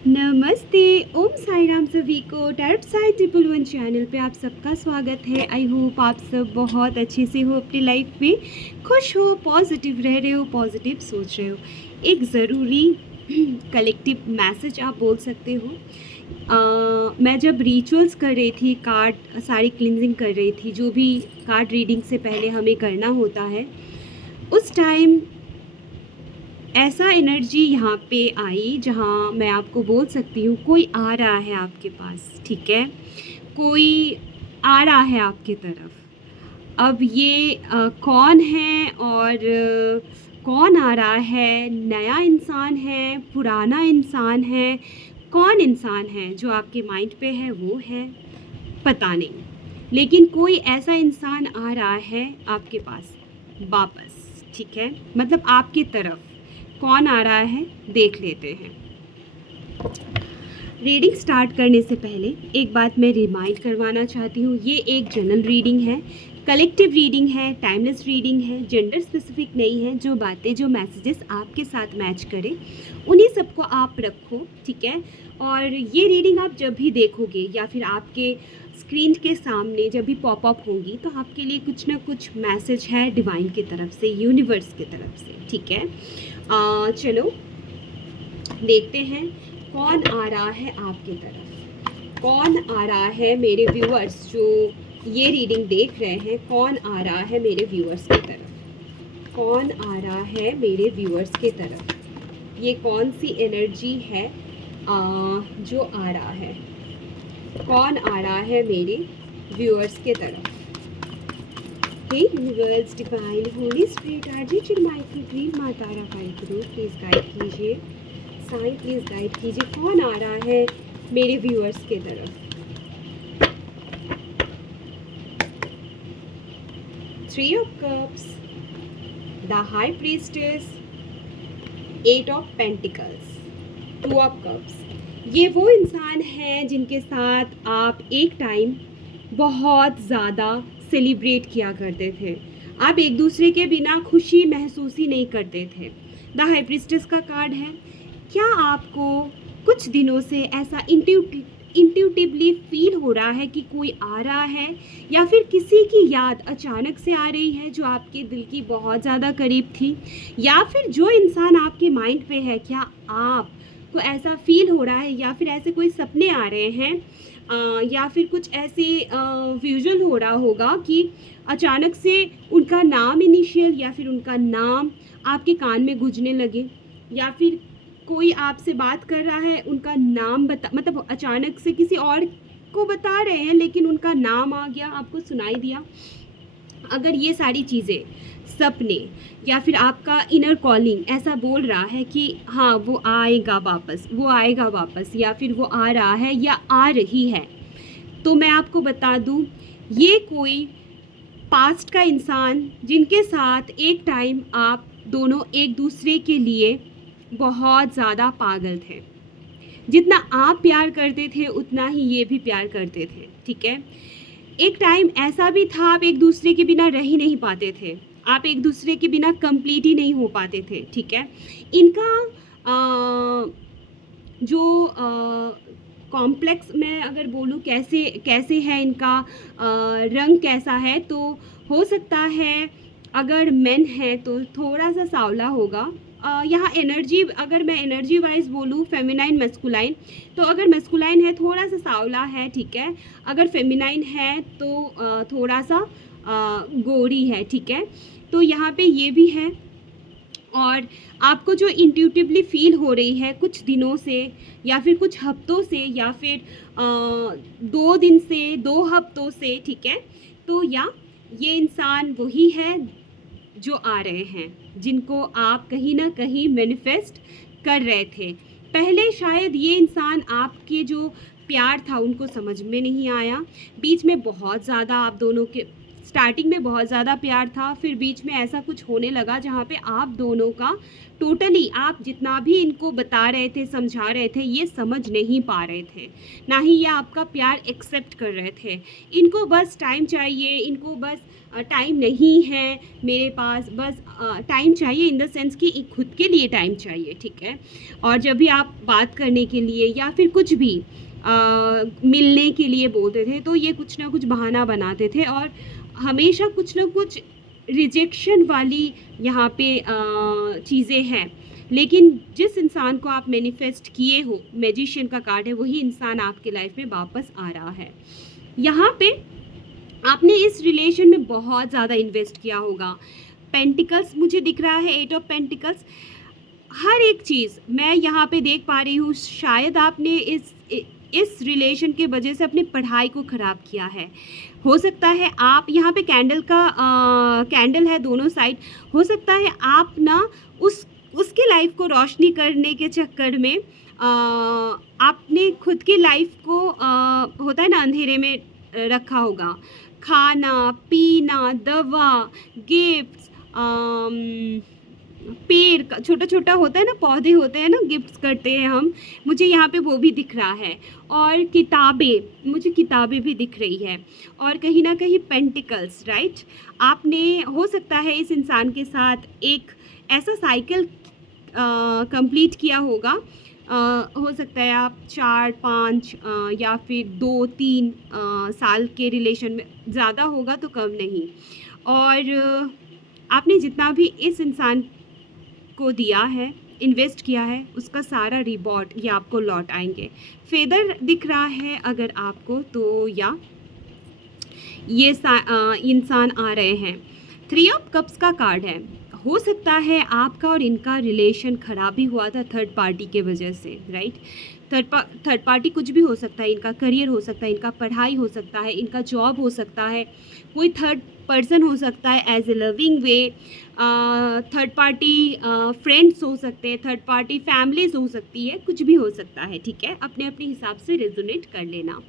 नमस्ते। ओम साई राम सभी को। टैरोट साई 111 चैनल पे आप सबका स्वागत है। आई होप आप सब बहुत अच्छे से हो, अपनी लाइफ में खुश हो, पॉजिटिव रह रहे हो, पॉजिटिव सोच रहे हो। एक ज़रूरी कलेक्टिव मैसेज आप बोल सकते हो। मैं जब रिचुअल्स कर रही थी, कार्ड सारी क्लिनजिंग कर रही थी, जो भी कार्ड रीडिंग से पहले हमें करना होता है, उस टाइम ऐसा एनर्जी यहाँ पे आई जहाँ मैं आपको बोल सकती हूँ कोई आ रहा है आपके पास, ठीक है? कोई आ रहा है आपकी तरफ। अब ये कौन है और कौन आ रहा है? नया इंसान है, पुराना इंसान है, कौन इंसान है जो आपके माइंड पे है वो है, पता नहीं। लेकिन कोई ऐसा इंसान आ रहा है आपके पास वापस, ठीक है? मतलब आपकी तरफ कौन आ रहा है देख लेते हैं। रीडिंग स्टार्ट करने से पहले एक बात मैं रिमाइंड करवाना चाहती हूँ, ये एक जनरल रीडिंग है, कलेक्टिव रीडिंग है, टाइमलेस रीडिंग है, जेंडर स्पेसिफिक नहीं है। जो बातें, जो मैसेजेस आपके साथ मैच करें उन्हीं सबको आप रखो, ठीक है? और ये रीडिंग आप जब भी देखोगे या फिर आपके स्क्रीन के सामने जब भी पॉपअप होगी तो आपके लिए कुछ ना कुछ मैसेज है डिवाइन की तरफ से, यूनिवर्स की तरफ से, ठीक है? चलो देखते हैं कौन आ रहा है आपकी तरफ, कौन आ रहा है मेरे व्यूअर्स जो ये रीडिंग देख रहे हैं। कौन आ रहा है मेरे व्यूअर्स की तरफ, कौन आ रहा है मेरे व्यूअर्स की तरफ? ये कौन सी एनर्जी है जो आ रहा है? कौन आ रहा है मेरे व्यूअर्स की तरफ? Hey universe, divine, holy spirit, archangel Michael, green माता राफाइल गुरु, प्लीज़ गाइड कीजिए। साईं प्लीज़ गाइड कीजिए, कौन आ रहा है मेरे व्यूअर्स की तरफ? 3 of Cups, the High Priestess, 8 of Pentacles, 2 of Cups। ये वो इंसान है जिनके साथ आप एक टाइम बहुत ज़्यादा सेलिब्रेट किया करते थे। आप एक दूसरे के बिना खुशी महसूस ही नहीं करते थे। द हाई प्रिस्टेस का कार्ड है। क्या आपको कुछ दिनों से ऐसा इंट्यूटिवली फील हो रहा है कि कोई आ रहा है, या फिर किसी की याद अचानक से आ रही है जो आपके दिल की बहुत ज़्यादा करीब थी, या फिर जो इंसान आपके माइंड पे है, क्या आपको ऐसा फील हो रहा है, या फिर ऐसे कोई सपने आ रहे हैं, या फिर कुछ ऐसे विजुअल हो रहा होगा कि अचानक से उनका नाम इनिशियल या फिर उनका नाम आपके कान में गूंजने लगे, या फिर कोई आपसे बात कर रहा है, उनका नाम मतलब अचानक से किसी और को बता रहे हैं लेकिन उनका नाम आ गया, आपको सुनाई दिया। अगर ये सारी चीज़ें, सपने, या फिर आपका इनर कॉलिंग ऐसा बोल रहा है कि हाँ वो आएगा वापस, वो आएगा वापस, या फिर वो आ रहा है या आ रही है, तो मैं आपको बता दूँ, ये कोई पास्ट का इंसान जिनके साथ एक टाइम आप दोनों एक दूसरे के लिए बहुत ज़्यादा पागल थे। जितना आप प्यार करते थे उतना ही ये भी प्यार करते थे, ठीक है? एक टाइम ऐसा भी था आप एक दूसरे के बिना रह ही नहीं पाते थे, आप एक दूसरे के बिना कंप्लीट ही नहीं हो पाते थे, ठीक है? इनका जो कॉम्प्लेक्स मैं अगर बोलूँ कैसे कैसे है इनका रंग कैसा है, तो हो सकता है अगर मेन है तो थोड़ा सा सांवला होगा। यहाँ एनर्जी, अगर मैं एनर्जी वाइज बोलूँ फेमिनाइन मस्कुलाइन, तो अगर मस्कुलाइन है थोड़ा सा सांवला है, ठीक है? अगर फेमिनाइन है तो थोड़ा सा गोरी है, ठीक है? तो यहाँ पे ये भी है। और आपको जो इंट्यूटिवली फील हो रही है कुछ दिनों से या फिर कुछ हफ्तों से या फिर 2 दिन से, 2 हफ्तों से, ठीक है? तो या ये इंसान वही है जो आ रहे हैं, जिनको आप कहीं ना कहीं मैनिफेस्ट कर रहे थे। पहले शायद ये इंसान आपके जो प्यार था उनको समझ में नहीं आया, बीच में बहुत ज़्यादा आप दोनों के स्टार्टिंग में बहुत ज़्यादा प्यार था, फिर बीच में ऐसा कुछ होने लगा जहाँ पे आप दोनों का टोटली, आप जितना भी इनको बता रहे थे, समझा रहे थे, ये समझ नहीं पा रहे थे, ना ही ये आपका प्यार एक्सेप्ट कर रहे थे। इनको बस टाइम चाहिए, इनको बस टाइम नहीं है मेरे पास, बस टाइम चाहिए इन द सेंस कि खुद के लिए टाइम चाहिए, ठीक है। और जब भी आप बात करने के लिए या फिर कुछ भी मिलने के लिए बोलते थे, तो ये कुछ ना कुछ बहाना बनाते थे और हमेशा कुछ ना कुछ रिजेक्शन वाली यहाँ पे चीज़ें हैं। लेकिन जिस इंसान को आप मैनिफेस्ट किए हो, मैजिशियन का कार्ड है, वही इंसान आपके लाइफ में वापस आ रहा है। यहाँ पे आपने इस रिलेशन में बहुत ज़्यादा इन्वेस्ट किया होगा। पेंटिकल्स मुझे दिख रहा है, 8 ऑफ पेंटिकल्स, हर एक चीज़ मैं यहाँ पे देख पा रही हूँ। शायद आपने इस रिलेशन के वजह से अपनी पढ़ाई को ख़राब किया है। हो सकता है आप यहाँ पे कैंडल है दोनों साइड, हो सकता है आप ना उसके लाइफ को रोशनी करने के चक्कर में आपने खुद की लाइफ को होता है ना अंधेरे में रखा होगा। खाना पीना, दवा, गिफ्ट्स, पेड़ का छोटा छोटा होता है ना, पौधे होते हैं ना, गिफ्ट्स करते हैं हम, मुझे यहाँ पे वो भी दिख रहा है। और किताबें, मुझे किताबें भी दिख रही है। और कहीं ना कहीं पेंटिकल्स, राइट। आपने हो सकता है इस इंसान के साथ एक ऐसा साइकिल कंप्लीट किया होगा। हो सकता है आप 4-5 या फिर 2-3 साल के रिलेशन में, ज़्यादा होगा तो कम नहीं। और आपने जितना भी इस इंसान को दिया है, इन्वेस्ट किया है, उसका सारा रिवॉर्ड ये आपको लौट आएंगे। फेदर दिख रहा है अगर आपको तो, या ये इंसान आ रहे हैं। 3 ऑफ कप्स का कार्ड है। हो सकता है आपका और इनका रिलेशन ख़राब ही हुआ था थर्ड पार्टी के वजह से, राइट। थर्ड पार्टी कुछ भी हो सकता है, इनका करियर हो सकता है, इनका पढ़ाई हो सकता है, इनका जॉब हो सकता है, कोई थर्ड पर्सन हो सकता है as a loving way, third party friends हो सकते हैं, थर्ड पार्टी फैमिलीज हो सकती है, कुछ भी हो सकता है, ठीक है। अपने अपने हिसाब से रेजोनेट कर लेना।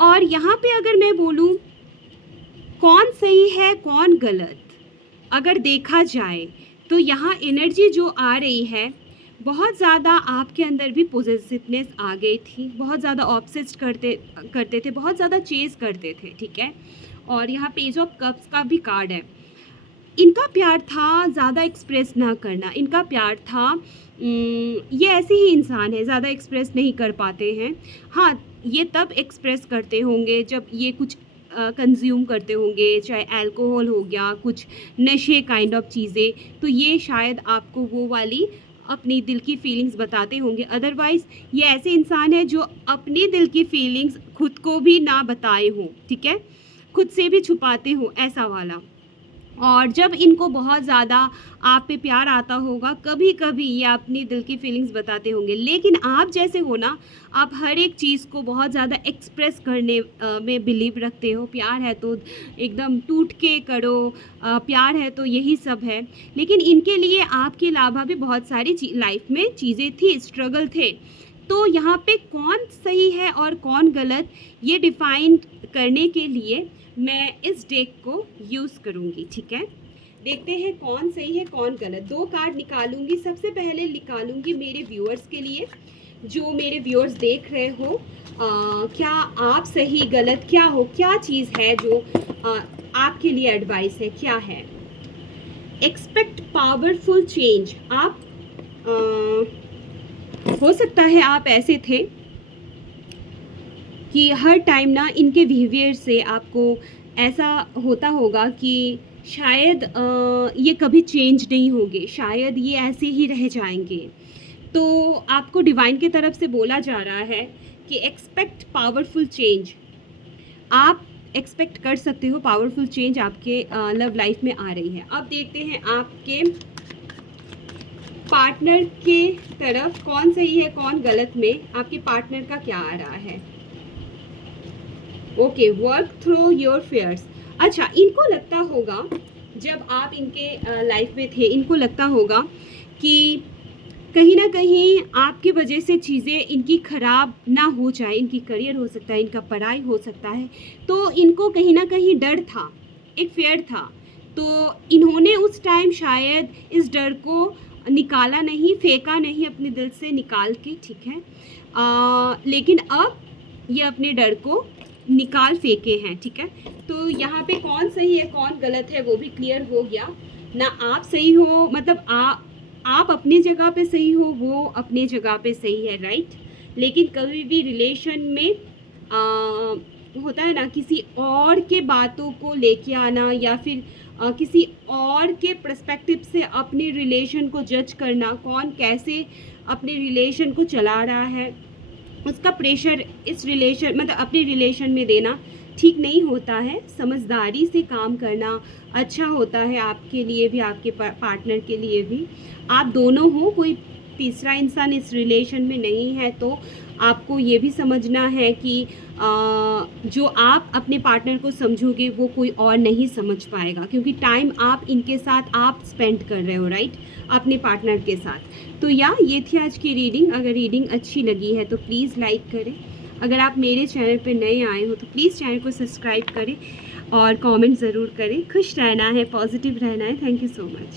और यहाँ पे अगर मैं बोलूँ कौन सही है कौन गलत, अगर देखा जाए तो यहाँ एनर्जी जो आ रही है, बहुत ज़्यादा आपके अंदर भी पॉजिटिवनेस आ गई थी, बहुत ज़्यादा ऑब्सेस्ड करते थे, बहुत ज़्यादा चेज़ करते थे, ठीक है। और यहाँ पेज ऑफ कप्स का भी कार्ड है। इनका प्यार था ज़्यादा एक्सप्रेस ना करना, इनका प्यार था, ये ऐसे ही इंसान है, ज़्यादा एक्सप्रेस नहीं कर पाते हैं। हाँ, ये तब एक्सप्रेस करते होंगे जब ये कुछ कंज्यूम करते होंगे, चाहे अल्कोहल हो गया, कुछ नशे काइंड ऑफ चीज़ें, तो ये शायद आपको वो वाली अपनी दिल की फीलिंग्स बताते होंगे। अदरवाइज़ ये ऐसे इंसान है जो अपनी दिल की फीलिंग्स खुद को भी ना बताए हों, ठीक है, खुद से भी छुपाते हो, ऐसा वाला। और जब इनको बहुत ज़्यादा आप पे प्यार आता होगा, कभी कभी ये अपनी दिल की फीलिंग्स बताते होंगे। लेकिन आप जैसे हो ना, आप हर एक चीज़ को बहुत ज़्यादा एक्सप्रेस करने में बिलीव रखते हो। प्यार है तो एकदम टूट के करो, प्यार है तो यही सब है। लेकिन इनके लिए आपके अलावा भी बहुत सारी लाइफ में चीज़ें थी, स्ट्रगल थे। तो यहाँ पे कौन सही है और कौन गलत, ये डिफाइन करने के लिए मैं इस डेक को यूज़ करूँगी, ठीक है। देखते हैं कौन सही है कौन गलत। 2 कार्ड निकालूंगी। सबसे पहले निकालूंगी मेरे व्यूअर्स के लिए, जो मेरे व्यूअर्स देख रहे हो, क्या आप सही गलत क्या हो, क्या चीज़ है जो आपके लिए एडवाइस है, क्या है। Expect powerful change. आप हो सकता है आप ऐसे थे कि हर टाइम ना इनके बिहेवियर से आपको ऐसा होता होगा कि शायद ये कभी चेंज नहीं होंगे, शायद ये ऐसे ही रह जाएंगे। तो आपको डिवाइन की तरफ से बोला जा रहा है कि एक्सपेक्ट पावरफुल चेंज। आप एक्सपेक्ट कर सकते हो पावरफुल चेंज आपके लव लाइफ में आ रही है। अब देखते हैं आपके पार्टनर के तरफ कौन सही है कौन गलत में आपके पार्टनर का क्या आ रहा है। Okay, work through your fears. अच्छा, इनको लगता होगा जब आप इनके लाइफ में थे, इनको लगता होगा कि कहीं ना कहीं आपकी वजह से चीज़ें इनकी ख़राब ना हो जाए। इनकी करियर हो सकता है, इनका पढ़ाई हो सकता है, तो इनको कहीं ना कहीं डर था। एक फेयर था, तो इन्होंने उस टाइम शायद इस डर को निकाला नहीं, फेंका नहीं अपने दिल से निकाल के, ठीक है। लेकिन अब ये अपने डर को निकाल फेंके हैं, ठीक है। तो यहाँ पे कौन सही है कौन गलत है वो भी क्लियर हो गया ना। आप सही हो, मतलब आप अपनी जगह पे सही हो, वो अपनी जगह पे सही है, राइट। लेकिन कभी भी रिलेशन में होता है ना, किसी और के बातों को लेके आना या फिर किसी और के पर्सपेक्टिव से अपने रिलेशन को जज करना, कौन कैसे अपने रिलेशन को चला रहा है, उसका प्रेशर इस रिलेशन मतलब अपने रिलेशन में देना ठीक नहीं होता है। समझदारी से काम करना अच्छा होता है, आपके लिए भी आपके पार्टनर के लिए भी। आप दोनों हो, कोई तीसरा इंसान इस रिलेशन में नहीं है, तो आपको ये भी समझना है कि जो आप अपने पार्टनर को समझोगे वो कोई और नहीं समझ पाएगा, क्योंकि टाइम आप इनके साथ आप स्पेंड कर रहे हो, राइट, अपने पार्टनर के साथ। तो ये थी आज की रीडिंग। अगर रीडिंग अच्छी लगी है तो प्लीज़ लाइक करें। अगर आप मेरे चैनल पर नए आए हो तो प्लीज़ चैनल को सब्सक्राइब करें और कमेंट ज़रूर करें। खुश रहना है, पॉजिटिव रहना है। Thank you so much.